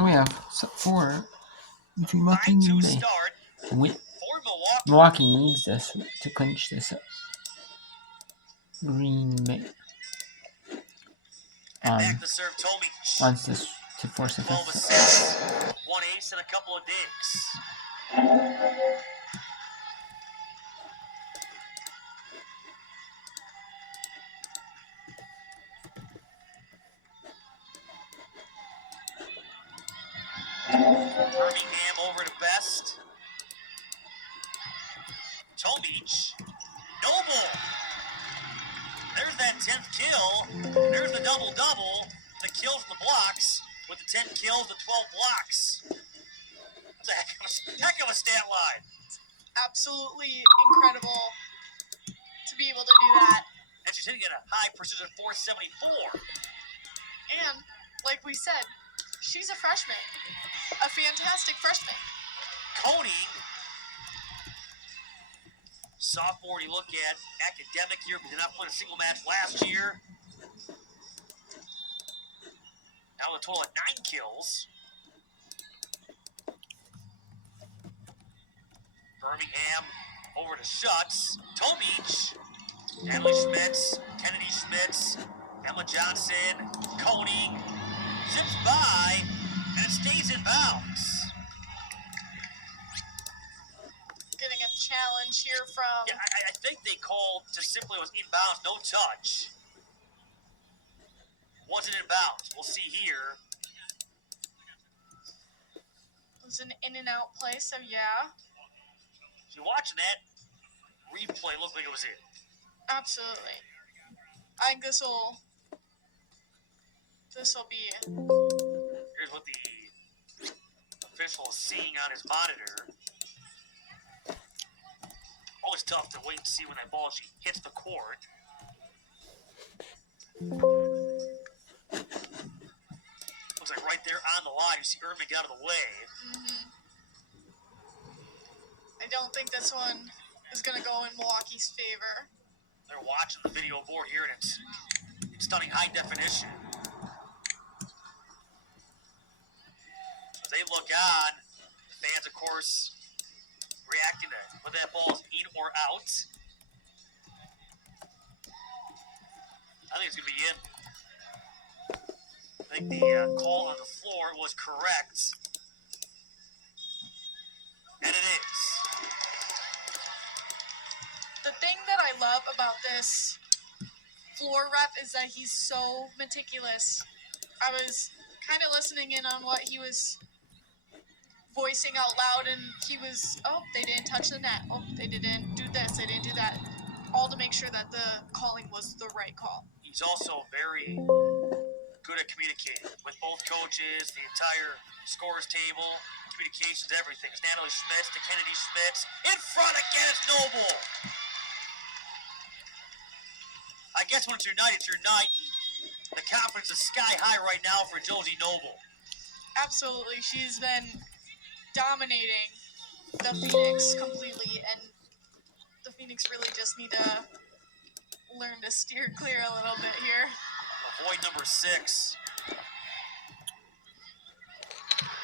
So we have 4 between Milwaukee and Green Bay. Milwaukee needs this to clinch this Green Bay. Wants this to force a 12 assists, 1 ace, and a couple of digs. Birmingham over to Best. Tomic. Noble. There's that 10th kill. There's the double-double. The kills and the blocks. With the 10 kills, the 12 blocks. That's a heck of a stat line. Absolutely incredible to be able to do that. And she's hitting at a high precision 474. And, like we said, she's a freshman. A fantastic freshman. Koning. Sophomore, you look at academic year, but did not play a single match last year. Now a total of 9 kills. Birmingham over to Schutz. Tomic. Emily Schmitz. Kennedy Schmitz. Emma Johnson. Koning. Zips by, and it stays in bounds. Getting a challenge here from... Yeah, I think they called just simply was inbounds, no touch. Wasn't inbounds. We'll see here. It was an in and out play, so yeah. If you're watching that replay, looked like it was in. Absolutely. I think this will be... Here's what the official is seeing on his monitor. Always tough to wait and see when that ball actually hits the court. Looks like right there on the line, you see Erdman get out of the way. Mm-hmm. I don't think this one is going to go in Milwaukee's favor. They're watching the video board here, and it's in stunning high definition. As they look on, the fans, of course, reacting to whether that ball is in or out. I think it's going to be in. I think the call on the floor was correct. And it is. The thing that I love about this floor rep is that he's so meticulous. I was kind of listening in on what he was voicing out loud, and he was, oh, they didn't touch the net. Oh, they didn't do this. They didn't do that. All to make sure that the calling was the right call. He's also very good at communicating with both coaches, the entire scores table, communications, everything. It's Natalie Schmitz to Kennedy Schmitz. In front against Noble. I guess when it's your night, it's your night. And the confidence is sky high right now for Josie Noble. Absolutely. She's been dominating the Phoenix completely, and the Phoenix really just need to learn to steer clear a little bit here. Avoid number 6.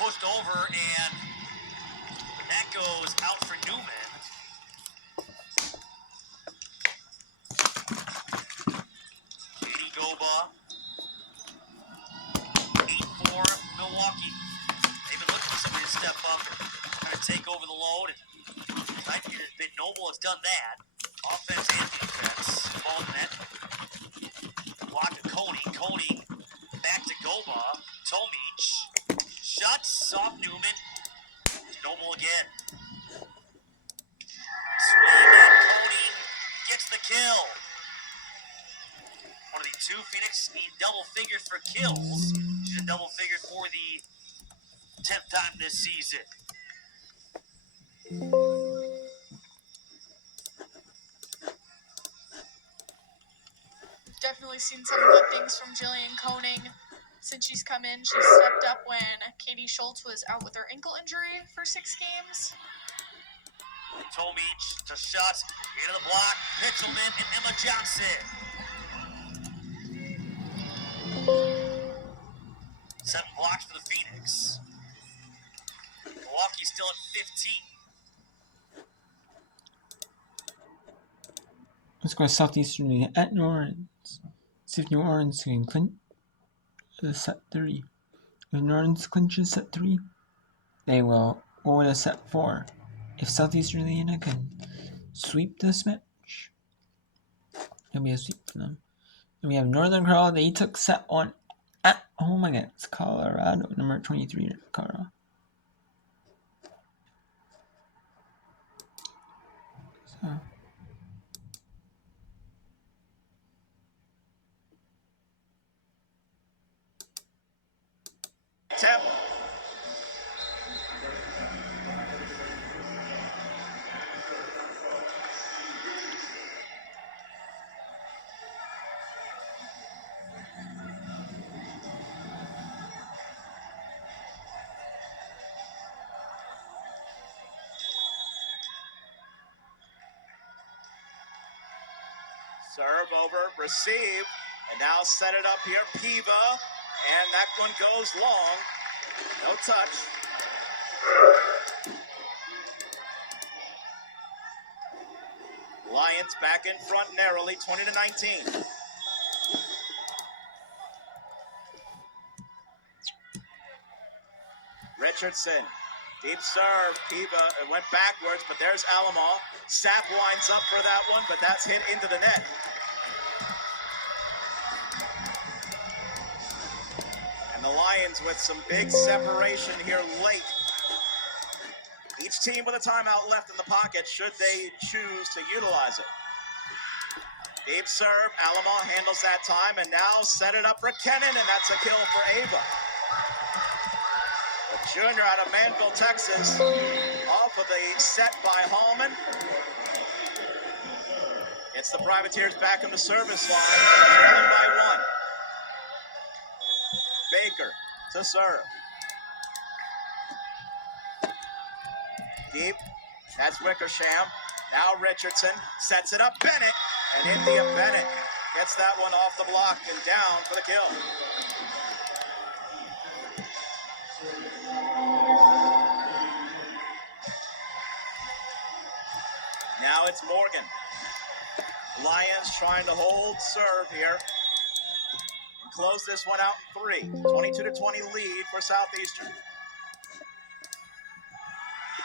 Pushed over, and that goes out for Newman. Katie Goba. 8-4 Milwaukee. They've been looking for somebody to step up and kind of take over the load. I think it's been Noble has done that. Offense and defense. Ball in the net. Block to Koning. Back to Goba. Tomic. Schutz. Soft Newman. Noble again. Swing, and Koning gets the kill. One of the 2 Phoenix need double figures for kills. She's in double figures for the 10th time this season. Definitely seen some good things from Jillian Koning since she's come in. She stepped up when Katie Schultz was out with her ankle injury for 6 games. Tomic to Schutz, into the block, Pitchelman and Emma Johnson. 7 blocks for the Phoenix. Milwaukee's still at 15. Let's go Southeastern at New Orleans. See if New Orleans can clinch set 3. If New Orleans clinches set 3, they will go to set 4. If Southeastern Indiana can sweep this match, it'll be a sweep for them. And we have Northern Colorado. They took set 1 at home against Colorado, number 23, Colorado. So. Temp. Serve over, receive, and now set it up here, Piva, and that one goes long. No touch. Lions back in front narrowly, 20-19. Richardson, deep serve, Piva, it went backwards, but there's Alamo. Sapp winds up for that one, but that's hit into the net. And the Lions with some big separation here late. Each team with a timeout left in the pocket should they choose to utilize it. Deep serve, Alamo handles that time, and now set it up for Kennan, and that's a kill for Ava. The junior out of Manville, Texas, off of the set by Hallman. It's the Privateers back in the service line, trailing by 1. Baker to serve. Deep, that's Wickersham. Now Richardson sets it up, Bennett, and India Bennett gets that one off the block and down for the kill. Now it's Morgan. Lions trying to hold serve here and close this one out in 3. 22-20 lead for Southeastern.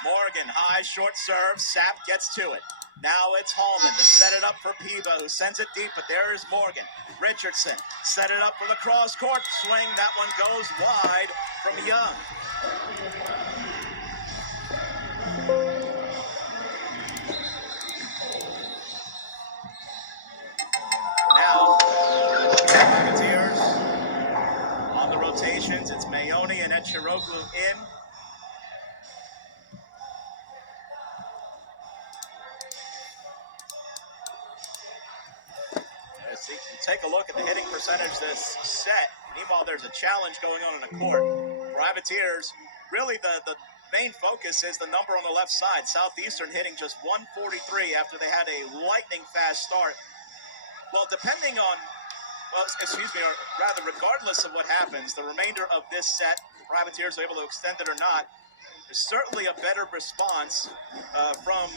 Morgan, high, short serve. Sapp gets to it. Now it's Hallman to set it up for Piva, who sends it deep, but there is Morgan. Richardson set it up for the cross-court swing. That one goes wide from Young. Now, Privateers on the rotations. It's Mayoni and Echirogu in. Take a look at the hitting percentage this set. Meanwhile, there's a challenge going on in the court. Privateers, really the main focus is the number on the left side. Southeastern hitting just 143 after they had a lightning fast start. Well, depending on, or rather, regardless of what happens, the remainder of this set, Privateers are able to extend it or not, there's certainly a better response from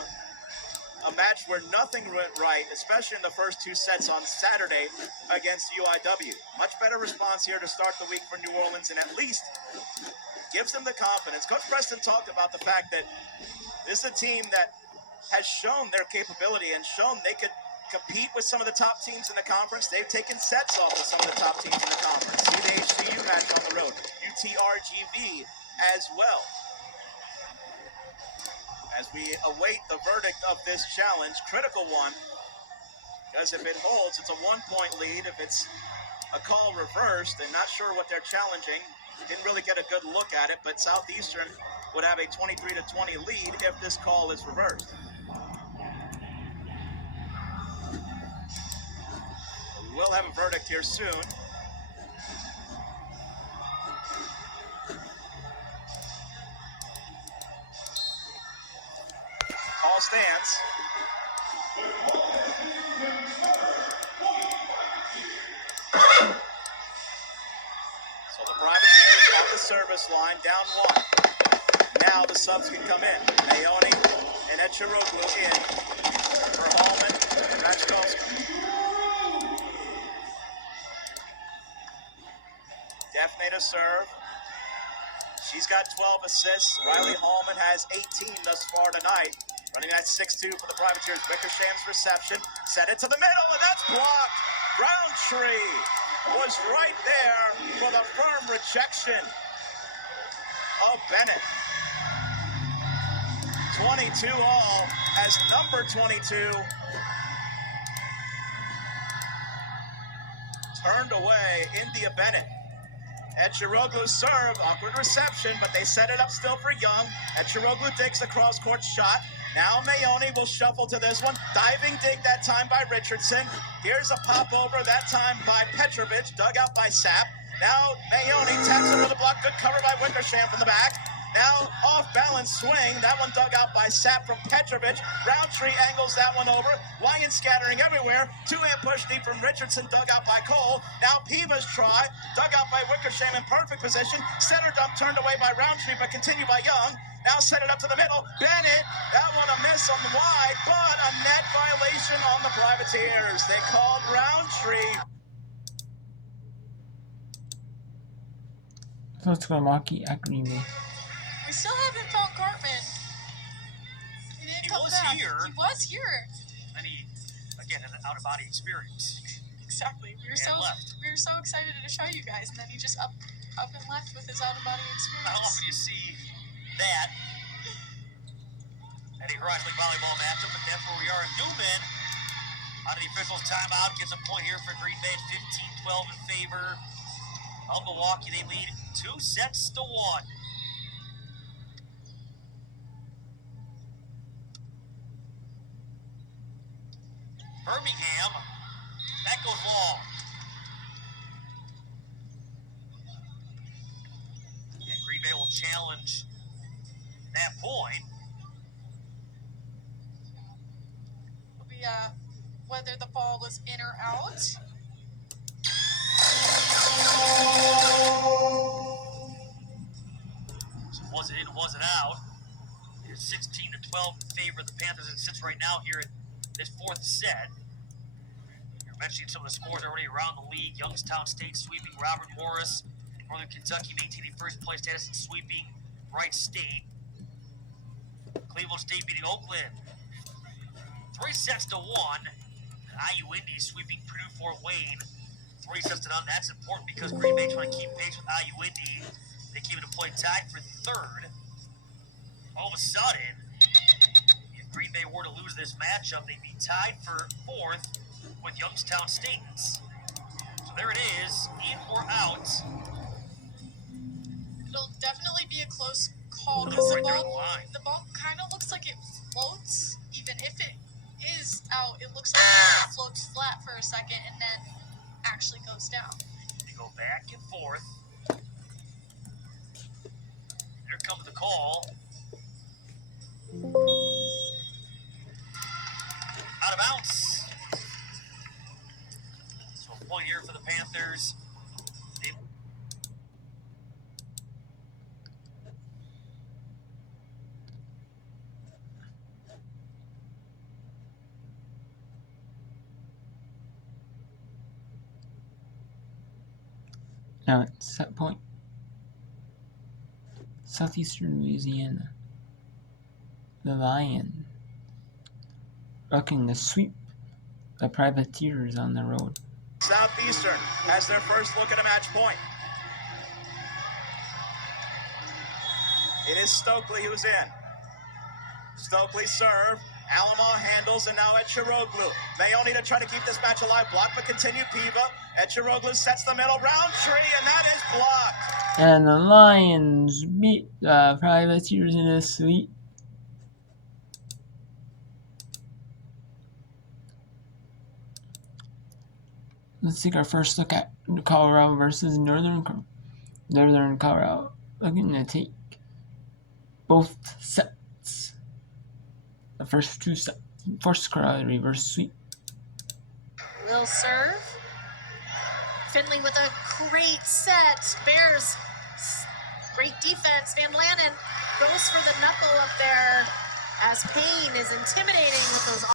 a match where nothing went right, especially in the first 2 sets on Saturday against UIW. Much better response here to start the week for New Orleans, and at least gives them the confidence. Coach Preston talked about the fact that this is a team that has shown their capability and shown they could compete with some of the top teams in the conference. They've taken sets off of some of the top teams in the conference. See the HCU match on the road, UTRGV as well. As we await the verdict of this challenge, critical one, because if it holds, it's a 1-point lead. If it's a call reversed, and not sure what they're challenging, didn't really get a good look at it, but Southeastern would have a 23-20 lead if this call is reversed. We'll have a verdict here soon. Call stands. So the Privateers service line, down 1. Now the subs can come in. Mayoni and Echiroglu in for Hallman and Rachkovsky. Daphne to serve. She's got 12 assists. Riley Hallman has 18 thus far tonight. Running at 6-2 for the Privateers. Wickersham's reception. Set it to the middle, and that's blocked. Roundtree was right there for the firm rejection of Bennett. 22 all as number 22 turned away India Bennett. Echiroglu serve, awkward reception, but they set it up still for Young. Echiroglu digs the cross-court shot. Now Mayoni will shuffle to this one. Diving dig that time by Richardson. Here's a pop over, that time by Petrovic, dug out by Sapp. Now Mayoni taps over the block, good cover by Wickersham from the back. Now off-balance swing, that one dug out by Sapp from Petrovic. Roundtree angles that one over. Lions scattering everywhere. Two-hand push deep from Richardson, dug out by Cole. Now Piva's try, dug out by Wickersham in perfect position. Center dump turned away by Roundtree, but continued by Young. Now set it up to the middle. Bennett, that one a miss on the wide, but a net violation on the Privateers. They called Roundtree. So it's Milwaukee at Green Bay. We still haven't found Cartman. He didn't come back. Here. He was here. And he, again, had an out-of-body experience. Exactly. We were so excited to show you guys, and then he just up and left with his out-of-body experience. How often do you see that at a Horizon League volleyball matchup? But that's where we are. Newman, out of the officials' timeout, gets a point here for Green Bay. 15-12 in favor of Milwaukee. They lead 2-1. Birmingham, that goes long. And Green Bay will challenge that point. Will be whether the ball was in or out. So was it in, was it out? It's 16-12 in favor of the Panthers, and sits right now here in this fourth set. You're mentioning some of the scores already around the league. Youngstown State sweeping Robert Morris. Northern Kentucky maintaining first place status and sweeping Wright State. Cleveland State beating Oakland 3-1. IU Indy sweeping Purdue Fort Wayne 3-0. That's important because Green Bay trying to keep pace with IU Indy. They came into play tied for third. All of a sudden, if Green Bay were to lose this matchup, they'd be tied for fourth with Youngstown State. So there it is, in or out. It'll definitely be a close call because the ball kind of looks like it floats. Even if it is out, it looks like it floats flat for a second and then actually goes down. They go back and forth. Here comes the call. Out of bounds. So a point here for the Panthers. Now it's set point. Southeastern Louisiana. The Lions looking to sweep the Privateers on the road. Southeastern has their first look at a match point. It is Stokely who's in. Stokely serve. Alamo handles, and now Echiroglu. Mayoni to try to keep this match alive. Block, but continue Piva. Echiroglu sets the middle. Roundtree, and that is blocked. And the Lions beat the Privateers in a sweep. Let's take our first look at Colorado versus Northern Colorado. Looking to take both sets. The first two sets. First Colorado reverse sweep. Will serve. Finley with a great set. Bears Great defense. Van Lannen goes for the knuckle up there as Payne is intimidating with those